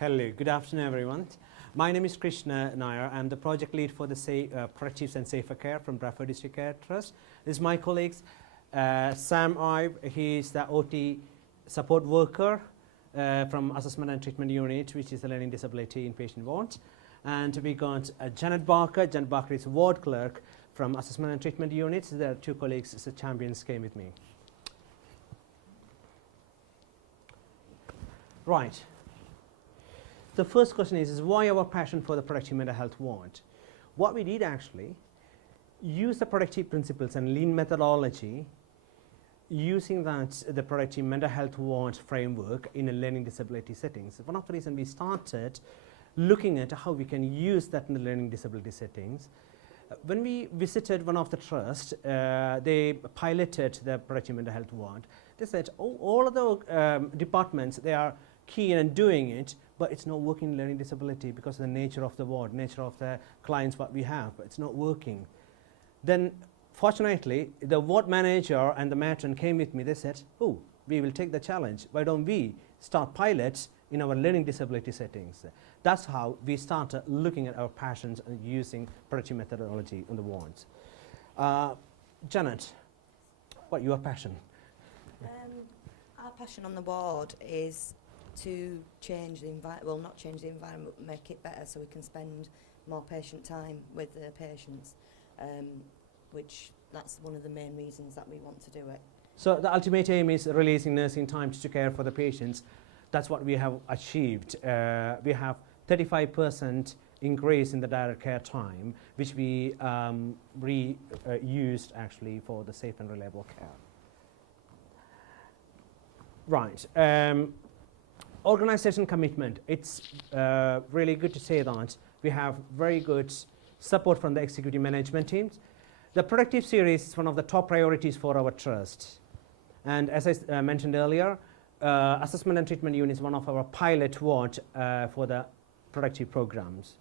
Hello, good afternoon everyone. My name is Krishna Nair. I'm the project lead for the Productive and Safer Care from Bradford District Care Trust. This is my colleagues, Sam Ive, he is the OT support worker from Assessment and Treatment Unit, which is the Learning Disability Inpatient Ward. And we got Janet Barker. Janet Barker is ward clerk from Assessment and Treatment Unit. So there are two colleagues, the champions came with me. Right. The first question is why our passion for the productive mental health ward? What we did actually, use the productive principles and lean methodology, using that the productive mental health ward framework in a learning disability settings. One of the reasons we started looking at how we can use that in the learning disability settings. When we visited one of the trusts, they piloted the productive mental health ward. They said, oh, all of the departments, they are keen on doing it, but it's not working in learning disability because of the nature of the ward, nature of the clients what we have, it's not working. Then fortunately, the ward manager and the matron came with me. They said, oh, we will take the challenge. Why don't we start pilots in our learning disability settings? That's how we started looking at our passions and using productive methodology on the wards. Janet, what your passion? Our passion on the board is to change the environment, well, not change the environment, but make it better so we can spend more patient time with the patients, which that's one of the main reasons that we want to do it. So the ultimate aim is releasing nursing time to care for the patients. That's what we have achieved. We have 35% increase in the direct care time, which we used actually for the safe and reliable care. Right. Organization commitment. It's really good to say that we have very good support from the executive management teams. The productive series is one of the top priorities for our trust. And as I mentioned earlier, Assessment and Treatment Unit is one of our pilot wards for the productive programs.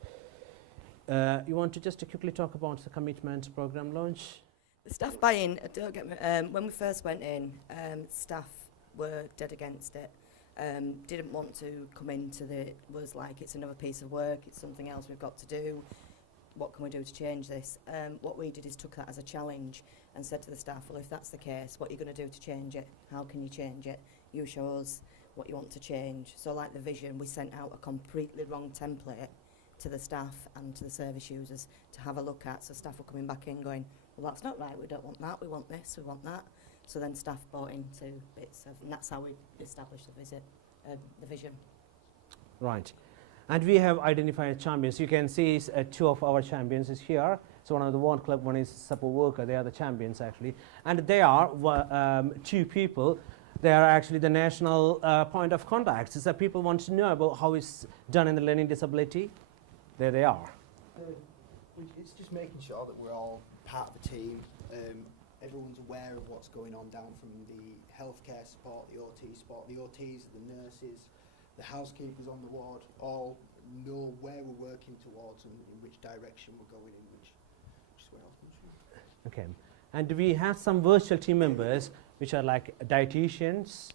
You want to just quickly talk about the commitment program launch? The staff buy-in, don't get me, when we first went in, staff were dead against it. Didn't want to come into was like, it's another piece of work, it's something else we've got to do. What can we do to change this? What we did is took that as a challenge and said to the staff, well, if that's the case, what are you going to do to change it? How can you change it? You show us what you want to change. So like the vision, we sent out a completely wrong template to the staff and to the service users to have a look at. So staff were coming back in going, well, that's not right, we don't want that, we want this, we want that. So then staff bought into bits of, and that's how we established the vision. Right. And we have identified champions. You can see two of our champions is here. So one of the ward club, one is support worker. They are the champions actually. And they are two people. They are actually the national point of contact. So people want to know about how it's done in the learning disability. There they are. It's just making sure that we're all part of the team. Everyone's aware of what's going on down from the healthcare support, the OT support, the OTs, the nurses, the housekeepers on the ward, all know where we're working towards and in which direction we're going in, which is where I'll contribute. Okay. And we have some virtual team members which are like dietitians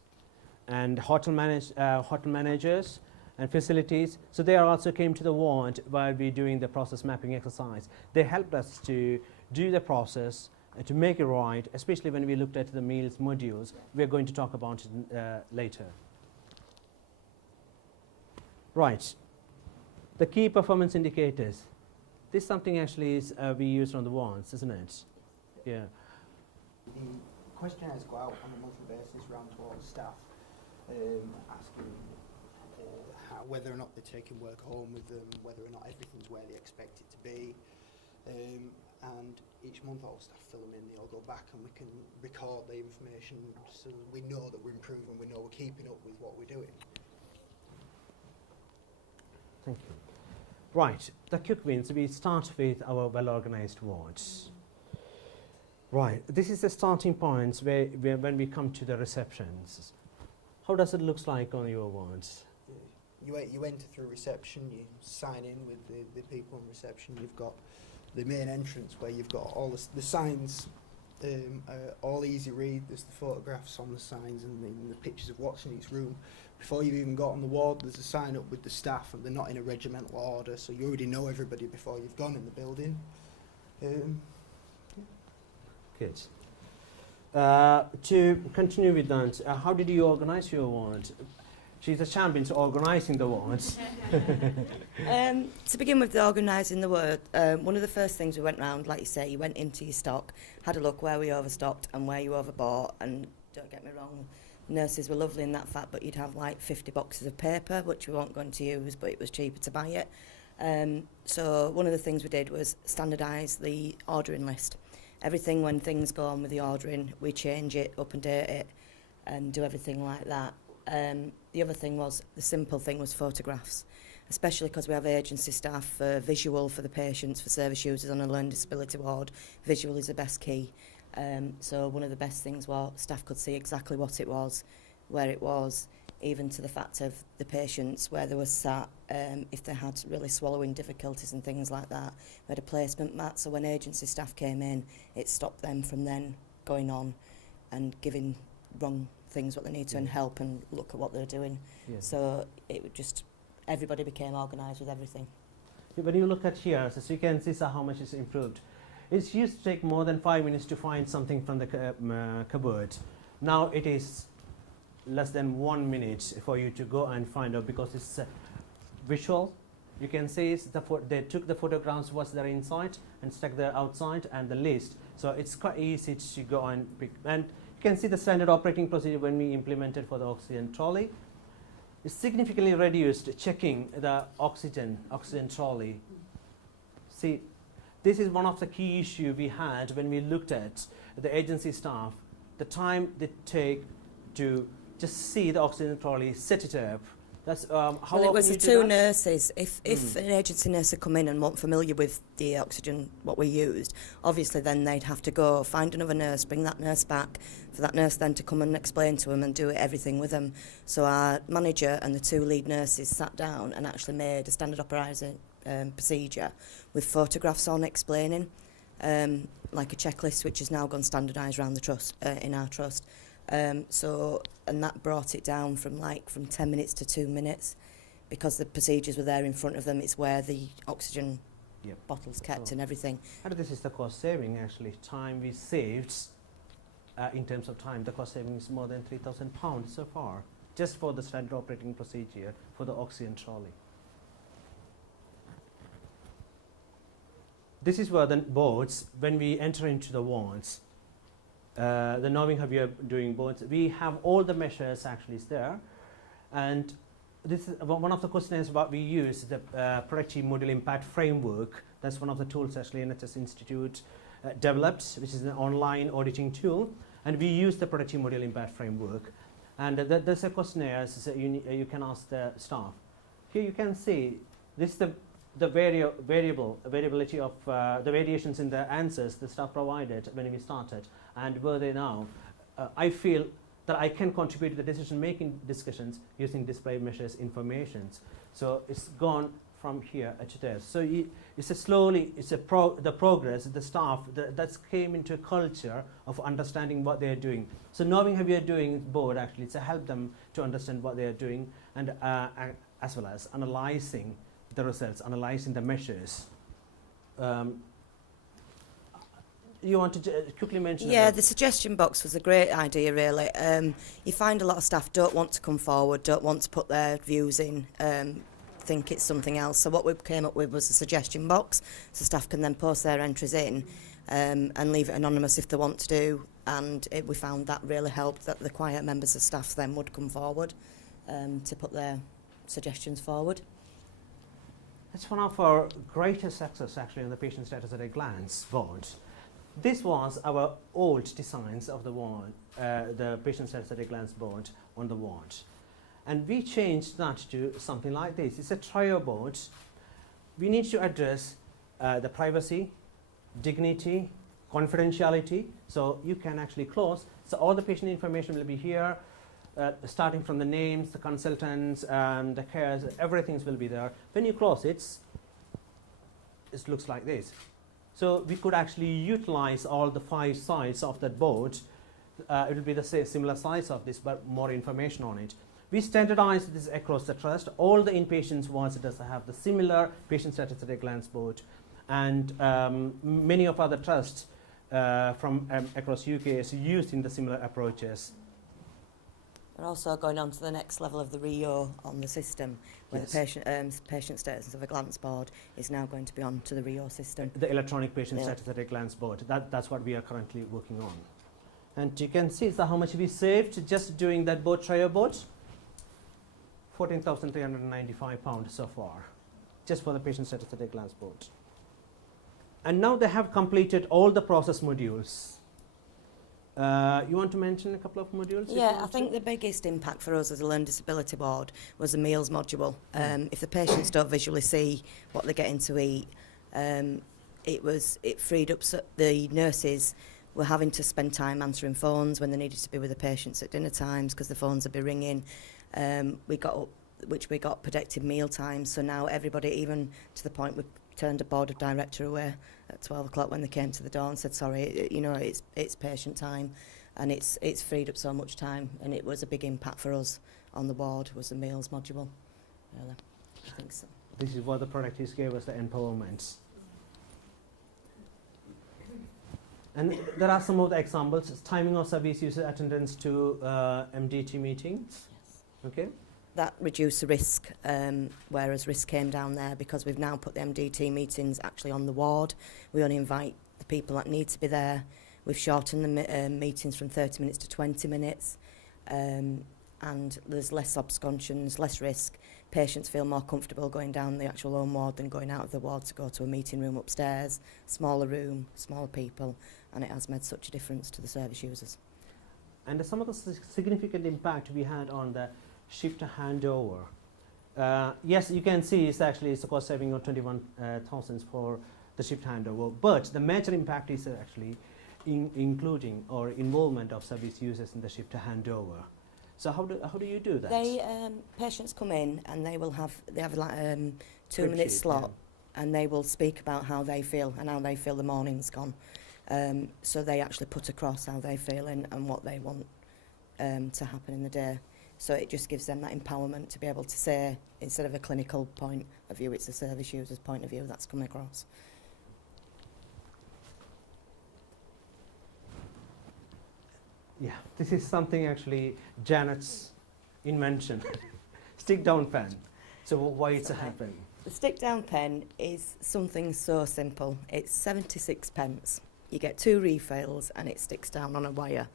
and hotel managers and facilities. So they also came to the ward while we're doing the process mapping exercise. They helped us to do the process to make it right, especially when we looked at the meals modules. We're going to talk about it later. Right. The key performance indicators. This is something actually is we use on the wards, isn't it? Yeah. The questionnaires go out on a monthly basis round to all the staff, asking whether or not they're taking work home with them, whether or not everything's where they expect it to be. And each month all staff fill them in, they all go back and we can record the information so we know that we're improving, we know we're keeping up with what we're doing. Thank you. Right, the quick wins. We start with our well-organized wards. Right, this is the starting points when we come to the receptions. How does it look like on your wards? You enter through reception, you sign in with the people in reception, you've got the main entrance where you've got all the signs, all easy read, there's the photographs on the signs and the pictures of what's in each room. before you even got on the ward, there's a sign up with the staff, and they're not in a regimental order, so you already know everybody before you've gone in the building. Good. To continue with that, how did you organise your ward? She's a champion to organising the wards. To begin with, the organising the ward, one of the first things we went round, like you say, you went into your stock, had a look where we overstocked and where you overbought, and don't get me wrong, nurses were lovely in that fact, but you'd have like 50 boxes of paper, which we weren't going to use, but it was cheaper to buy it. So one of the things we did was standardise the ordering list. Everything, when things go on with the ordering, we change it, up and date it, and do everything like that. The other thing was, the simple thing was photographs, especially because we have agency staff for visual for the patients, for service users on a learning disability ward. Visual is the best key. So one of the best things was staff could see exactly what it was, where it was, even to the fact of the patients, where they were sat, if they had really swallowing difficulties and things like that. We had a placement mat, so when agency staff came in, it stopped them from then going on and giving wrong things what they need to and help and look at what they're doing. Yes. So it would just, everybody became organised with everything. When you look at here, so you can see how much is improved. It used to take more than 5 minutes to find something from the cupboard. Now it is less than 1 minute for you to go and find out, because it's visual. You can see they took the photographs what's there inside and stuck there outside, and the list. So it's quite easy to go and pick. And you can see the standard operating procedure when we implemented for the oxygen trolley. It's significantly reduced checking the oxygen trolley. See, this is one of the key issues we had when we looked at the agency staff, the time they take to just see the oxygen trolley, set it up. That's how well, it was often the you do two that? nurses. If an agency nurse had come in and weren't familiar with the oxygen, what we used, obviously then they'd have to go find another nurse, bring that nurse back, for that nurse then to come and explain to them and do everything with them. So our manager and the two lead nurses sat down and actually made a standard operating procedure with photographs on explaining, like a checklist, which has now gone standardised around the trust, in our trust. And that brought it down from 10 minutes to 2 minutes, because the procedures were there in front of them. It's where the oxygen bottles kept and everything. And this is the cost saving, actually. Time we saved, in terms of time, the cost saving is more than £3,000 so far, just for the standard operating procedure for the oxygen trolley. This is where the boards, when we enter into the wards, the knowing how we are doing boards, we have all the measures actually is there. And this is one of the questions what we use, the Productive Model Impact Framework. That's one of the tools actually NHS Institute developed, which is an online auditing tool. And we use the Productive Model Impact Framework. And there's a questionnaire so you can ask the staff. Here you can see this is the variability of the variations in the answers the staff provided when we started, and were they now. I feel that I can contribute to the decision-making discussions using display measures informations. So it's gone from here to there. So it's the progress, the staff that's came into a culture of understanding what they're doing. So knowing how we are doing board actually, it's to help them to understand what they are doing, and as well as analysing the results, analysing the measures. You want to quickly mention? Yeah, the suggestion box was a great idea, really. You find a lot of staff don't want to come forward, don't want to put their views in, think it's something else. So what we came up with was a suggestion box, so staff can then post their entries in and leave it anonymous if they want to do. And we found that really helped, that the quiet members of staff then would come forward to put their suggestions forward. It's one of our greatest success actually on the patient status at a glance board. This was our old designs of the ward, the patient status at a glance board on the ward. And we changed that to something like this. It's a trio board. We need to address the privacy, dignity, confidentiality. So you can actually close. So all the patient information will be here, starting from the names, the consultants, the cares, everything will be there. When you close it looks like this. So we could actually utilize all the 5 sides of that board. It will be the same similar size of this, but more information on it. we standardized this across the trust. All the inpatients wards does have the similar patient statistic glance board, and many of other trusts from across UK is used in the similar approaches. We're also going on to the next level of the RIO on the system, where Yes. the patient status of a glance board is now going to be on to the RIO system. The electronic patient Yeah. statistic glance board. That's what we are currently working on. And you can see how much we saved just doing that board trial board. £14,395 so far, just for the patient statistic glance board. And now they have completed all the process modules. You want to mention a couple of modules? if you Yeah, I want think to? the biggest impact for us as a learning disability board was the meals module. If the patients don't visually see what they're getting to eat, it freed up the nurses were having to spend time answering phones when they needed to be with the patients at dinner times because the phones would be ringing. We got predicted meal times, so now everybody, even to the point we turned a board of director away at 12 o'clock when they came to the door and said, sorry, it's patient time, and it's freed up so much time, and it was a big impact for us on the board, was the meals module. Really, I think so. This is what the practice gave us, the empowerment. And there are some of the examples. Timing of service user attendance to MDT meetings. Yes. Okay. That reduced the risk, whereas risk came down there because we've now put the MDT meetings actually on the ward. We only invite the people that need to be there. We've shortened the meetings from 30 minutes to 20 minutes, and there's less absconsions, less risk. Patients feel more comfortable going down the actual home ward than going out of the ward to go to a meeting room upstairs, smaller room, smaller people, and it has made such a difference to the service users. And some of the significant impact we had on the shift handover. Yes, you can see it's a cost saving of 21,000 for the shift handover, but the major impact is actually including or involvement of service users in the shift handover. So how do you do that? They patients come in and they have like 2 minute Quick sheet, slot, and they will speak about how they feel and how they feel the morning's gone. So they actually put across how they feel and what they want to happen in the day. So it just gives them that empowerment to be able to say, instead of a clinical point of view, it's a service user's point of view that's coming across. Yeah, this is something actually Janet's invention. Stick down pen. So why it's Okay. happened? The stick down pen is something so simple. It's 76 pence. You get 2 refills and it sticks down on a wire.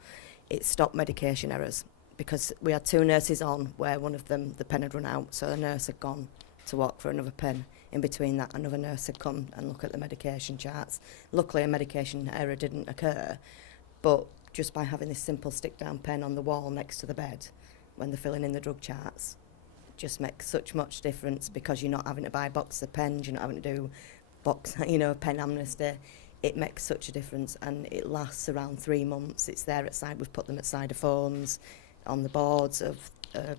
It stopped medication errors because we had 2 nurses on where one of them, the pen had run out, so the nurse had gone to walk for another pen. In between that, another nurse had come and look at the medication charts. Luckily, a medication error didn't occur, but just by having this simple stick down pen on the wall next to the bed when they're filling in the drug charts, just makes such much difference because you're not having to buy boxes of pens, you're not having to do pen amnesty. It makes such a difference, and it lasts around 3 months. It's there at side. We've put them at side of phones, on the boards of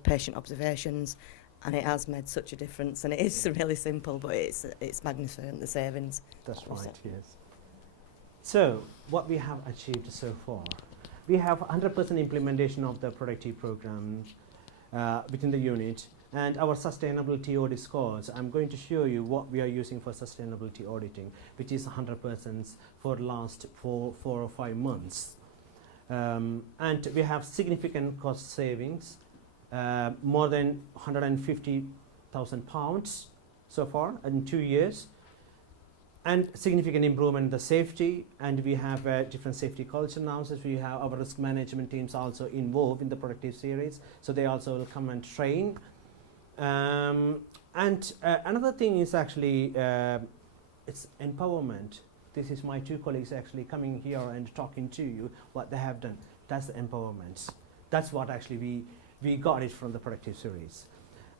patient observations, and it has made such a difference. And it is really simple, but it's magnificent, the savings. That's That was right, yes. So what we have achieved so far, we have 100% implementation of the productive program within the unit, and our sustainability audit scores. I'm going to show you what we are using for sustainability auditing, which is 100% for the last 4 or 5 months. And we have significant cost savings, more than £150,000 so far in 2 years, and significant improvement in the safety. And we have different safety culture now. So we have our risk management teams also involved in the productive series, so they also will come and train. Another thing is actually it's empowerment. This is my 2 colleagues actually coming here and talking to you what they have done. That's the empowerment. That's what actually we got it from the productive series.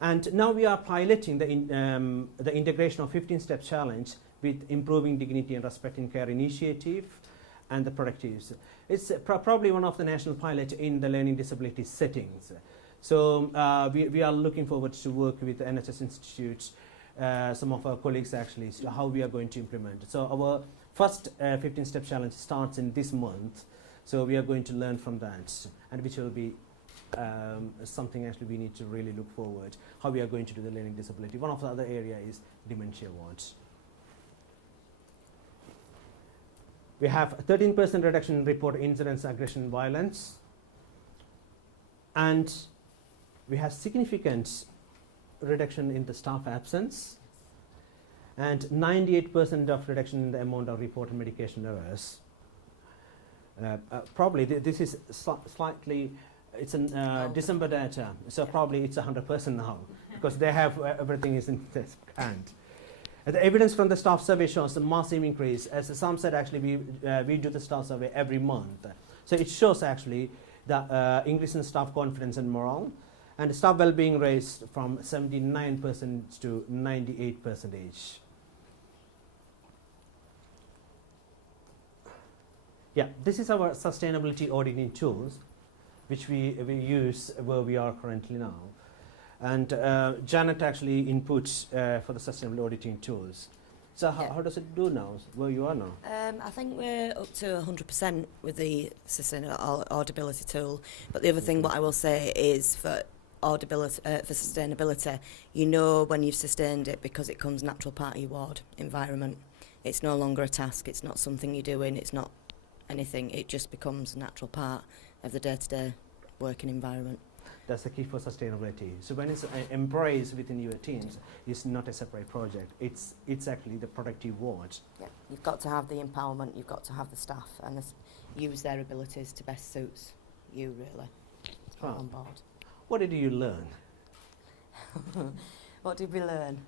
And now we are piloting the integration of 15-step challenge with improving dignity and respect in care initiative and the productives. It's probably one of the national pilots in the learning disability settings. So we are looking forward to work with the NHS Institute, some of our colleagues actually, so how we are going to implement it. So our first 15-step challenge starts in this month. So we are going to learn from that, and which will be something actually we need to really look forward, how we are going to do the learning disability. One of the other area is dementia wards. We have 13% reduction in reported incidents, aggression, and violence. And we have significant reduction in the staff absence and 98% of reduction in the amount of reported medication errors. Probably this is slightly, it's in December data, so probably it's 100% now because they have everything is in this hand. The evidence from the staff survey shows a massive increase. As Sam said, actually we do the staff survey every month. So it shows actually the increase in staff confidence and morale, and staff well-being raised from 79% to 98%. Yeah, this is our sustainability auditing tools, which we use where we are currently now. And Janet actually inputs for the sustainable auditing tools. So how does it do now, where you are now? I think we're up to 100% with the sustainable audibility tool. But the other thing what I will say is for audibility, for sustainability, you know when you've sustained it because it comes natural part of your ward environment. It's no longer a task, it's not something you're doing, it's not anything, it just becomes a natural part of the day-to-day working environment. That's the key for sustainability. So when it's embraced within your teams, it's not a separate project. It's actually the productive ward. Yeah, you've got to have the empowerment, you've got to have the staff and use their abilities to best suits you really. To come on board. What did you learn? What did we learn?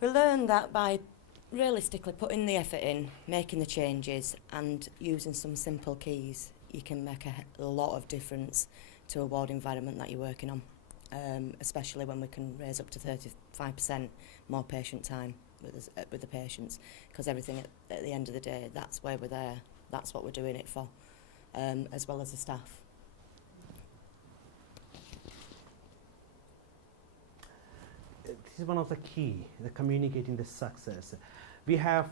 We learned that by realistically putting the effort in, making the changes and using some simple keys, you can make a lot of difference to a ward environment that you're working on, especially when we can raise up to 35% more patient time with the patients, because everything at the end of the day, that's why we're there, that's what we're doing it for, as well as the staff. This is one of the key, the communicating the success. We have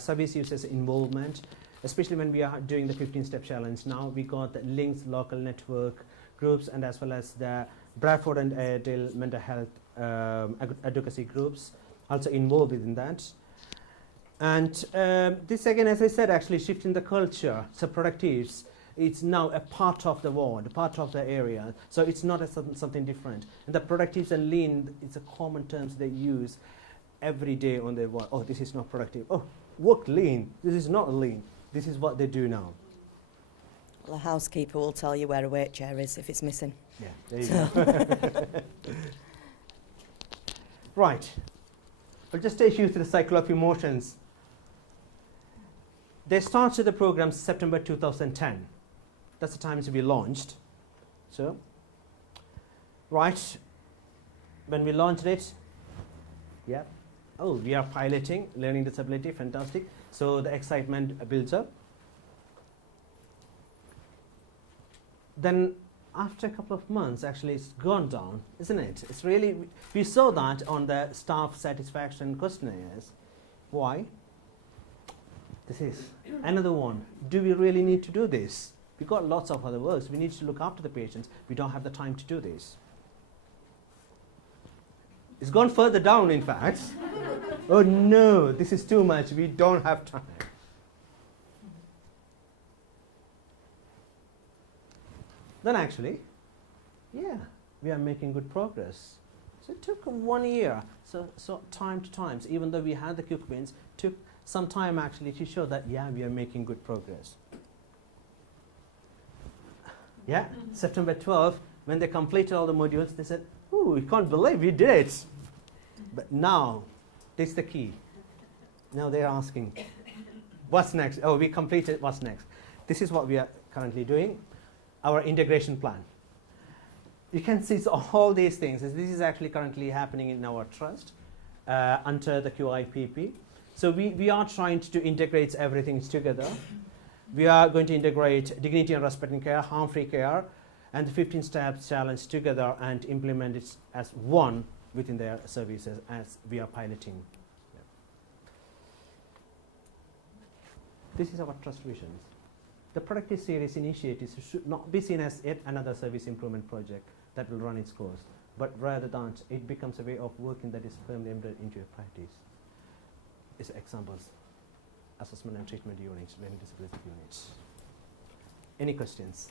service users involvement, especially when we are doing the 15-step challenge. Now we got the links, local network groups, and as well as the Bradford and Airedale mental health advocacy groups also involved in that. And this again, as I said, actually shifting the culture. So productives, it's now a part of the ward, a part of the area. So it's not something different. And the productives and lean, it's a common terms they use every day on their ward. Oh, this is not productive. Oh, work lean. This is not lean. This is what they do now. Well, a housekeeper will tell you where a weight chair is if it's missing. Yeah, there you go. Right. I'll just take you through the cycle of emotions. They started the program September 2010. That's the time to be launched. So, right, when we launched it, yeah, oh, we are piloting, learning disability, fantastic. So the excitement builds up. Then after a couple of months, actually it's gone down, isn't it? It's really, we saw that on the staff satisfaction questionnaires. Why? This is another one. Do we really need to do this? We've got lots of other works. We need to look after the patients. We don't have the time to do this. It's gone further down, in fact. Oh no, this is too much. We don't have time. Then actually, yeah, we are making good progress. So it took 1 year. So time to times, even though we had the quick wins, took some time actually to show that, yeah, we are making good progress. Yeah, September 12th, when they completed all the modules, they said, ooh, we can't believe we did it. But now, this is the key. Now they're asking, what's next? Oh, we completed, what's next? This is what we are currently doing, our integration plan. You can see all these things. This is actually currently happening in our trust under the QIPP. So we are trying to integrate everything together. We are going to integrate dignity and respect in care, harm-free care, and the 15 steps challenge together and implement it as one within their services as we are piloting. Yeah. This is our trust vision. the productive series initiatives should not be seen as yet another service improvement project that will run its course, but rather than it becomes a way of working that is firmly embedded into your practice. Is examples, assessment and treatment units, learning disability units. Any questions?